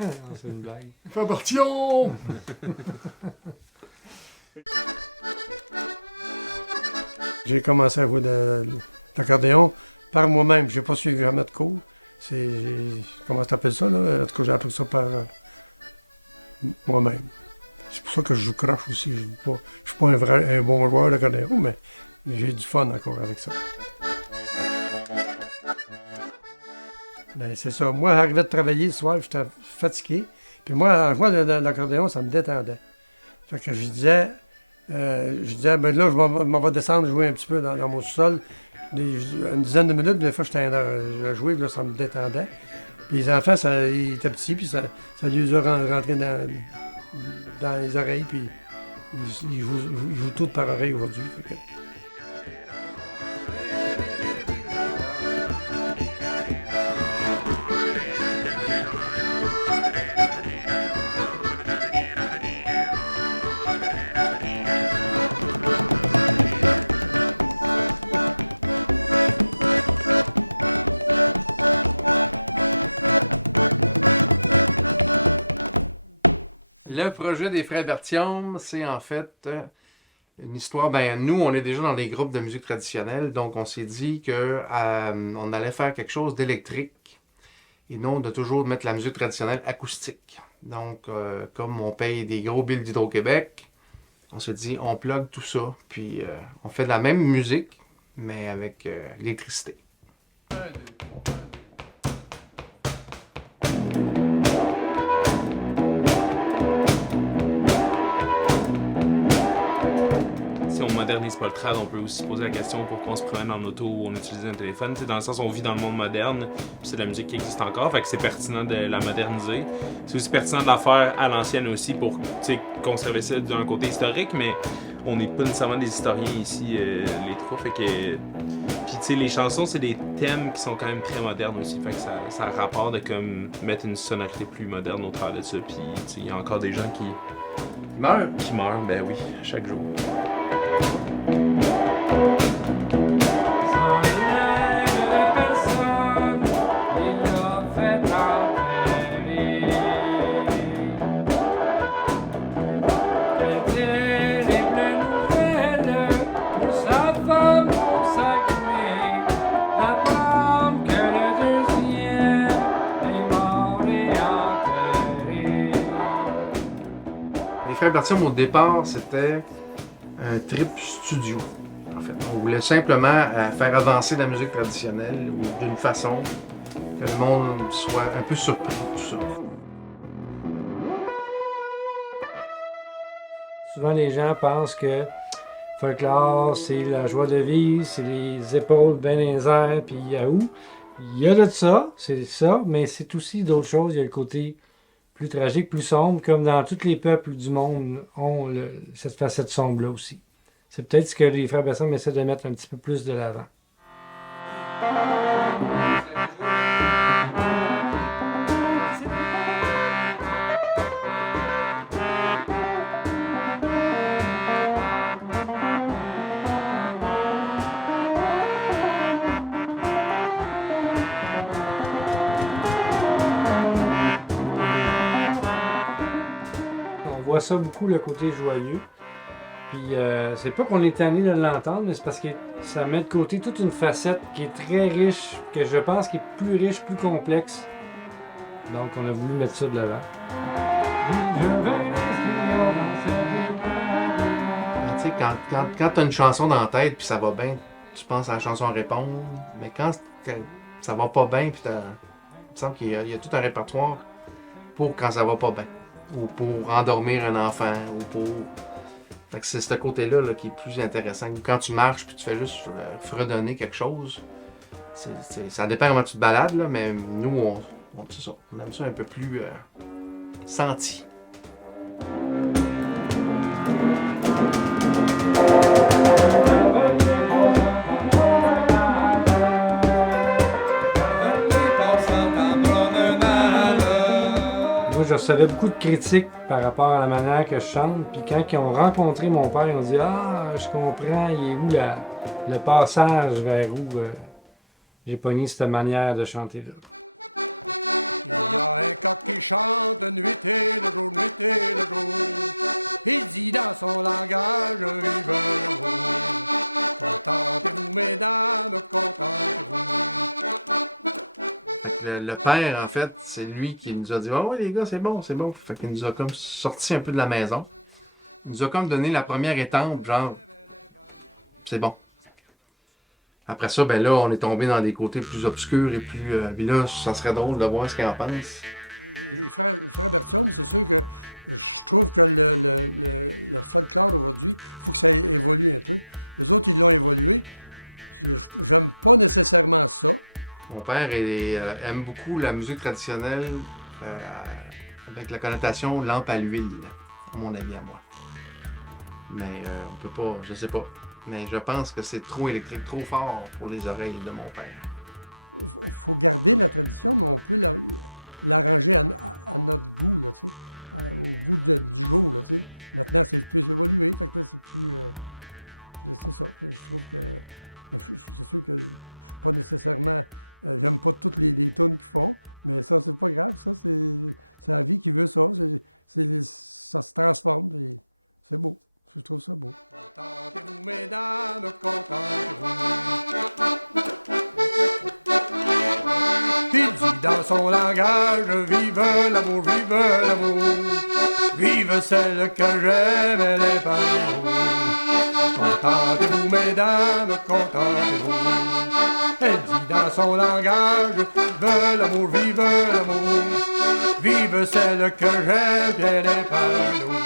Non, c'est une blague. Fabrication! J'ai commencé à jouer de l'accordéon par moi-même. J'ai pas suivi jamais de cours. Comment t'appelles ça, là? En tout cas, j'ai appris ça par moi-même. C'est pour ça que je joue croche aussi. Je suis pas un bon joueur d'accordéon, mais j'ai du fun encore avec ça. Ben, c'est ça. Moi, j'arrivais de travailler le soir, j'étais fatigué. Puis moi, en jouant de l'accordéon, ça me détendait. Fait que je disais, ben là, je m'en vais descendre jouer un petit peu dans mon sous-sol. Une dizaine de minutes, des fois, j'étais à jouer, puis là, ça me détendait. Puis les enfants, ils étaient petits, puis ça les a rentrés dans les oreilles, puis ils jouent tout par oreille aujourd'hui. Le projet des Frères Berthiaume, c'est en fait une histoire. Ben, nous, on est déjà dans les groupes de musique traditionnelle, donc on s'est dit que on allait faire quelque chose d'électrique et non de toujours mettre la musique traditionnelle acoustique. Donc, comme on paye des gros billes d'Hydro-Québec, on s'est dit on plug tout ça, puis on fait de la même musique, mais avec l'électricité. Si on modernise pas le trad, on peut aussi se poser la question pourquoi on se promène en auto ou on utilise un téléphone. T'sais, dans le sens où on vit dans le monde moderne, puis c'est de la musique qui existe encore, fait que c'est pertinent de la moderniser. C'est aussi pertinent de la faire à l'ancienne aussi pour conserver ça d'un côté historique, mais on n'est pas nécessairement des historiens ici, les trois. Fait que. Puis tu sais, les chansons, c'est des thèmes qui sont quand même très modernes aussi, fait que ça a rapport de comme mettre une sonorité plus moderne au travers de ça. Puis il y a encore des gens qui meurent, ben oui, chaque jour. Les Frères Berthiaume, au départ, c'était un trip studio. En fait, on voulait simplement faire avancer la musique traditionnelle ou d'une façon que le monde soit un peu surpris de tout ça. Souvent, les gens pensent que folklore, c'est la joie de vivre, c'est les épaules bien dans les airs, puis yaou. Il y a de ça, c'est ça, mais c'est aussi d'autres choses. Il y a le côté plus tragique, plus sombre, comme dans tous les peuples du monde ont cette facette sombre-là aussi. C'est peut-être ce que les Frères Berthiaume essaient de mettre un petit peu plus de l'avant. On voit ça beaucoup, le côté joyeux. Puis c'est pas qu'on est tanné de l'entendre, mais c'est parce que ça met de côté toute une facette qui est très riche, que je pense qui est plus riche, plus complexe. Donc on a voulu mettre ça de l'avant. Tu sais, quand tu as une chanson dans la tête puis ça va bien, tu penses à la chanson à répondre. Mais quand ça va pas bien, puis il me semble qu'il y a tout un répertoire pour quand ça va pas bien. Ou pour endormir un enfant, ou pour... Fait que c'est ce côté-là là, qui est plus intéressant. Quand tu marches puis tu fais juste fredonner quelque chose, ça dépend comment tu te balades, là, mais nous, c'est ça, on aime ça un peu plus senti. Moi, je recevais beaucoup de critiques par rapport à la manière que je chante. Puis quand ils ont rencontré mon père, ils ont dit « Ah, je comprends, il est où le passage vers où j'ai pogné cette manière de chanter-là. » Il y a un coq qui chante nuit et le jour, nuit et le jour. Il dit dans son langage, vive l'amour. Contentez-vous, mesdames, contentez-vous. Le père, en fait, c'est lui qui nous a dit « Ah ouais, les gars, c'est bon, c'est bon. » Fait qu'il nous a comme sorti un peu de la maison. Il nous a comme donné la première étampe, genre « C'est bon. » Après ça, ben là, on est tombé dans des côtés plus obscurs et plus... puis là, ça serait drôle de voir ce qu'il en pense. Les frères Bertium, c'est sûr que je trouve que le folklore aujourd'hui, il faut que ça évolue un peu. Les autres, ils l'ont évolué. J'aime pas nécessairement ça. Mon père aime beaucoup la musique traditionnelle avec la connotation lampe à l'huile, à mon avis, à moi. Mais on peut pas, je sais pas. Mais je pense que c'est trop électrique, trop fort pour les oreilles de mon père. Il faut garder la tradition, mais on peut l'arranger à notre goût, là, tu sais, au goût du jour, là, tu sais. Maintenant, c'est plus évolué, fait que là, c'est plus... c'est ça. Je trouve que... C'est sûr que je suis pas nécessairement... j'aime pas toutes les tunes qu'ils font, mais ça, c'est pas grave, ça, c'est la vie qui veut ça. Ça se transforme, et c'est beau. Je trouve ça beau. Contentez-vous, mesdames, contentez-vous. Il dit dans son langage, vive l'amour, vive l'amour. Vive celle que j'aime, elle est par l'amour. Contentez-vous, mesdames, contentez-vous. Elle dit dans son langage, vive l'amour, vive l'amour. Vive celle que j'aime, elle est par l'amour.